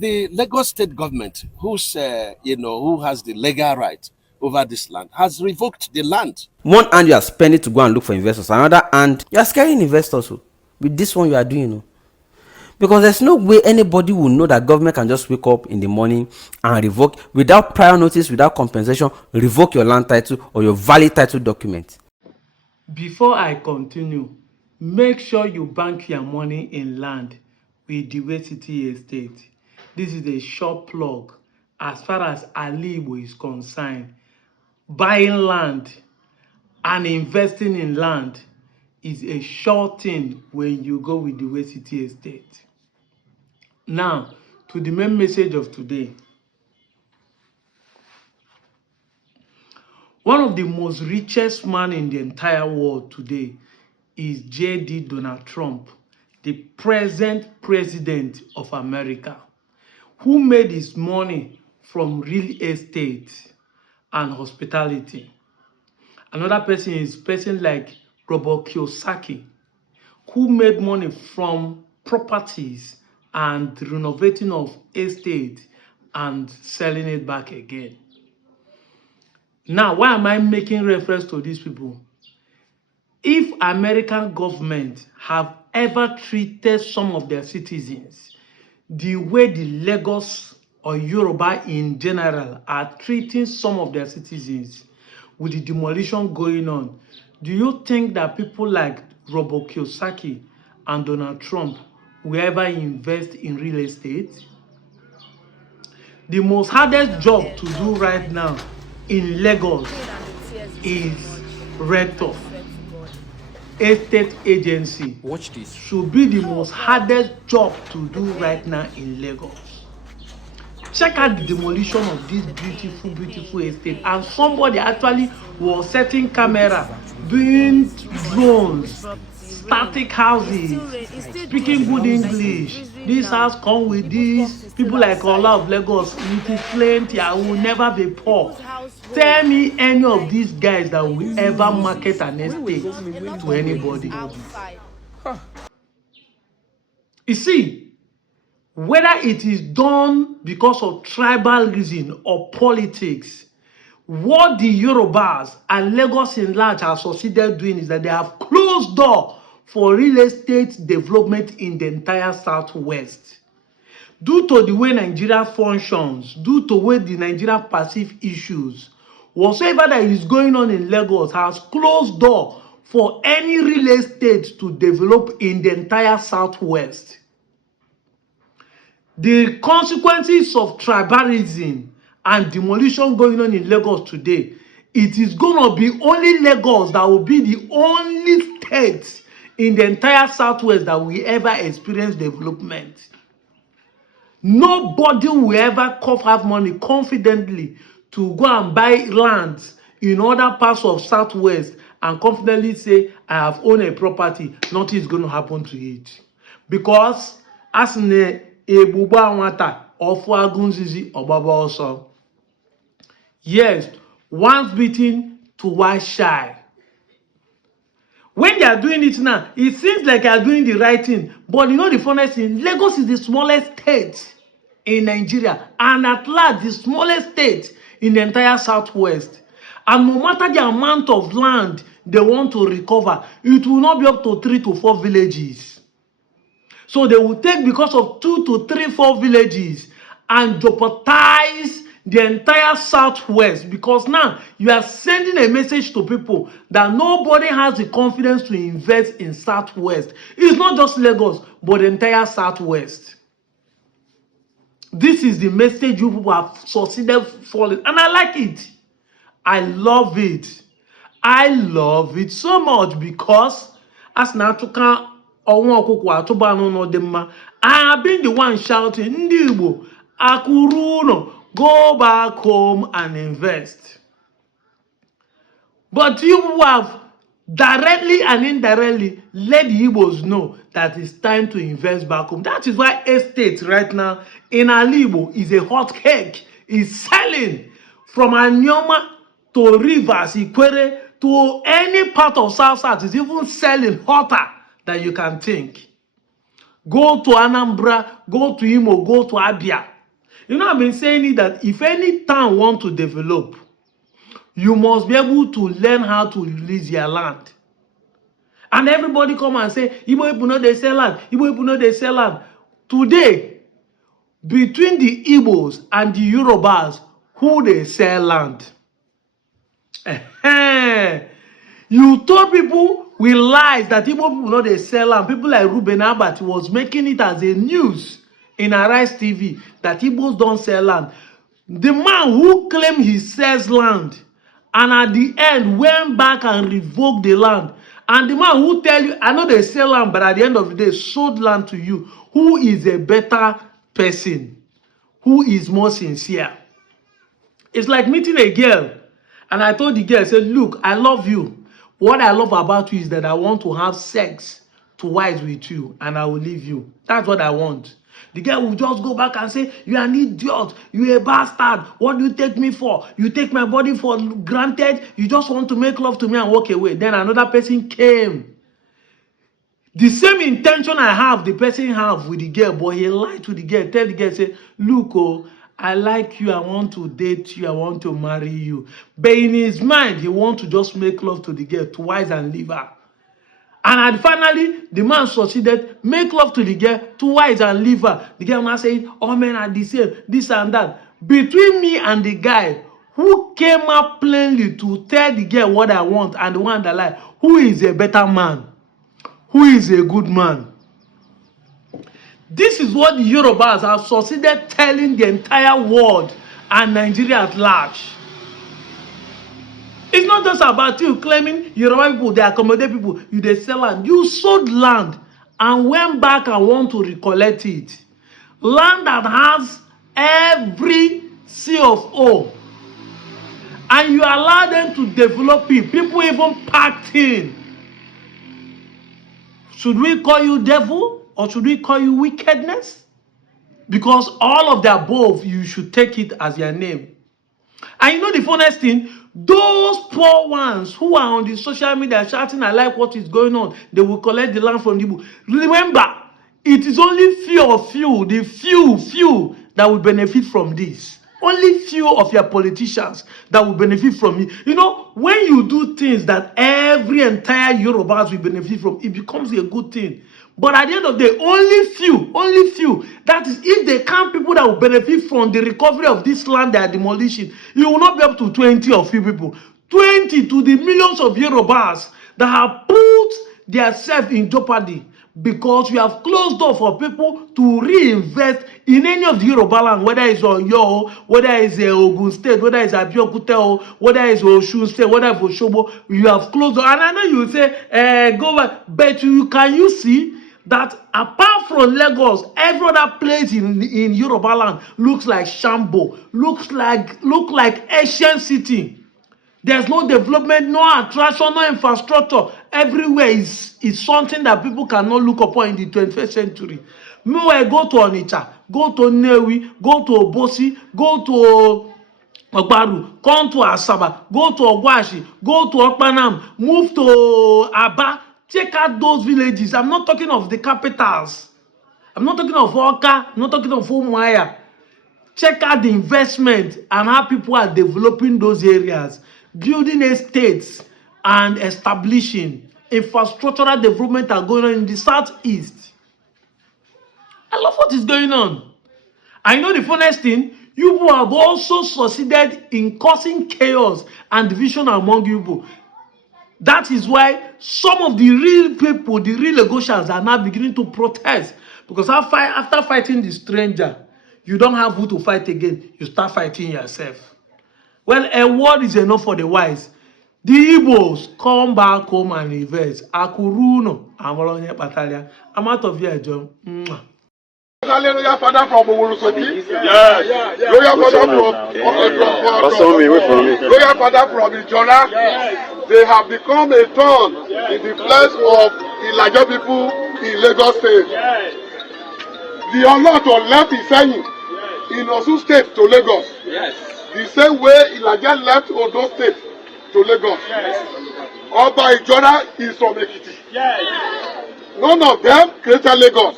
the Lagos state government, who has the legal right over this land, has revoked the land. One hand you are spending to go and look for investors, another hand you are scaring investors with this one you are doing. Because there's no way anybody will know that government can just wake up in the morning and revoke without prior notice, without compensation, revoke your land title or your valid title document. Before I continue, make sure you bank your money in land with the Way City Estate. This is a short plug as far as Alibo is concerned. Buying land and investing in land is a sure thing when you go with the Way City Estate. Now, to the main message of today. One of the most richest man in the entire world today is J.D. Donald Trump, the present president of America, who made his money from real estate and hospitality. Another person is person like Robert Kiyosaki, who made money from properties and renovating of estate and selling it back again. Now, why am I making reference to these people? If American government have ever treated some of their citizens the way the Lagos or Yoruba in general are treating some of their citizens with the demolition going on, do you think that people like Robert Kiyosaki and Donald Trump will ever invest in real estate? The most hardest job to do right now in Lagos is rector. Estate agency Watch this. should be the most hardest job to do right now in Lagos. Check out the demolition of this beautiful estate, and somebody actually was setting camera, doing drones, static houses, speaking good English. This house come with this. People like Ola of Lagos, it is plenty. I will never be poor. Tell me any of these guys that will ever market an estate to anybody. You see, whether it is done because of tribal reason or politics, what the Yorubas and Lagos in large have succeeded doing is that they have closed door for real estate development in the entire Southwest. Due to the way Nigeria functions, due to the way the Nigeria perceive issues, whatsoever that is going on in Lagos has closed door for any real estate to develop in the entire Southwest. The consequences of tribalism and demolition going on in Lagos today, it is going to be only Lagos that will be the only state in the entire Southwest that will ever experience development. Nobody will ever have money confidently to go and buy lands in other parts of Southwest and confidently say, I have owned a property, nothing is going to happen to it. Because as ne ebuba nwata ofu agunzizi obaba also. Yes, once beaten, twice shy. When they are doing it now, it seems like they are doing the right thing. But you know the funniest thing, Lagos is the smallest state in Nigeria, and at large the smallest state in the entire Southwest. And no matter the amount of land they want to recover, it will not be up to 3 to 4 villages. So they will take because of 2 to 3, 4 villages and jeopardize the entire Southwest, because now you are sending a message to people that nobody has the confidence to invest in Southwest. It's not just Lagos, but the entire Southwest. This is the message you people have succeeded following, and I like it. I love it. I love it so much because as Natuka I have been the one shouting, Ndị Igbo, Akuruno, go back home and invest. But you have directly and indirectly let the Igbos know that it's time to invest back home. That is why estate right now in Alibo is a hot cake. It's selling from Anyoma to Rivers, Ikwere, to any part of South. It's even selling hotter than you can think. Go to Anambra, go to Imo, go to Abia. You know, I've been saying it that if any town want to develop, you must be able to learn how to release your land. And everybody come and say, Igbo people know they sell land. Igbo people know they sell land. Today, between the Igbos and the Yorubas, who they sell land? You told people with lies that Igbo people know they sell land. People like Ruben Abbott was making it as a news in Arise TV that Igbos don't sell land. The man who claimed he sells land and at the end went back and revoked the land. And the man who tell you, I know they sell land, but at the end of the day, sold land to you. Who is a better person? Who is more sincere? It's like meeting a girl. And I told the girl, I said, look, I love you. What I love about you is that I want to have sex twice with you and I will leave you. That's what I want. The girl will just go back and say, you are an idiot. You are a bastard. What do you take me for? You take my body for granted. You just want to make love to me and walk away. Then another person came. The same intention I have, the person have with the girl, but he lied to the girl. Tell the girl, say, look, oh, I like you. I want to date you. I want to marry you. But in his mind, he want to just make love to the girl twice and leave her. And finally, the man succeeded, make love to the girl twice and leave her. The girl now saying, oh men are the same, this and that. Between me and the guy who came up plainly to tell the girl what I want and the one that lied, who is a better man? Who is a good man? This is what the Yorubas have succeeded telling the entire world and Nigeria at large. It's not just about you claiming Yoruba people, they accommodate people, you they sell land. You sold land and went back and want to recollect it. Land that has every C of O. And you allow them to develop it. People even packed in. Should we call you devil or should we call you wickedness? Because all of the above, you should take it as your name. And you know the funniest thing? Those poor ones who are on the social media shouting, I like what is going on, they will collect the land from the people. Remember, it is only few of you, the few that will benefit from this. Only few of your politicians that will benefit from it. You know, when you do things that every entire Yorubas will benefit from, it becomes a good thing. But at the end of the day, only few. That is, if they count people that will benefit from the recovery of this land they are demolishing, you will not be up to 20 or few people. 20 to the millions of Yorubas that have put themselves in jeopardy because we have closed door for people to reinvest in any of the Yoruba land, whether it's Oyo, whether it's Ogun State, whether it's Abeokuta, whether it's Osun State, whether it's Osogbo. You have closed door. And I know you will say, go back. But can you see that apart from Lagos, every other place in Yoruba land looks like Shambo, look like ancient city. There's no development, no attraction, no infrastructure. Everywhere is something that people cannot look upon in the 21st century. Meanwhile, go to Onitsha, go to Nnewi, go to Obosi, go to Ogbaru, come to Asaba, go to Ogwashi, go to Okpanam, move to Aba. Check out those villages. I'm not talking of the capitals. I'm not talking of Oka. I'm not talking of Umuahia. Check out the investment and how people are developing those areas, building estates and establishing infrastructural development are going on in the southeast. I love what is going on. I know the funniest thing, you people have also succeeded in causing chaos and division among you people. That is why some of the real people, the real Lagosians, are now beginning to protest. Because after fighting the stranger, you don't have who to fight again. You start fighting yourself. Well, a word is enough for the wise. The Igbos come back home and reverse. Akuruno, Amolonye Batalia. I'm out of here, John. Hallelujah, Father from Owurusoki. Yeah. Royal Father from Ijona. They have become a thorn in the flesh of Elijah people in Lagos State. The Olorun left Iseyin in Osun State to Lagos. The same way Elijah left Odo State to Lagos. Oba Ijona is from Ekiti. None of them created Lagos.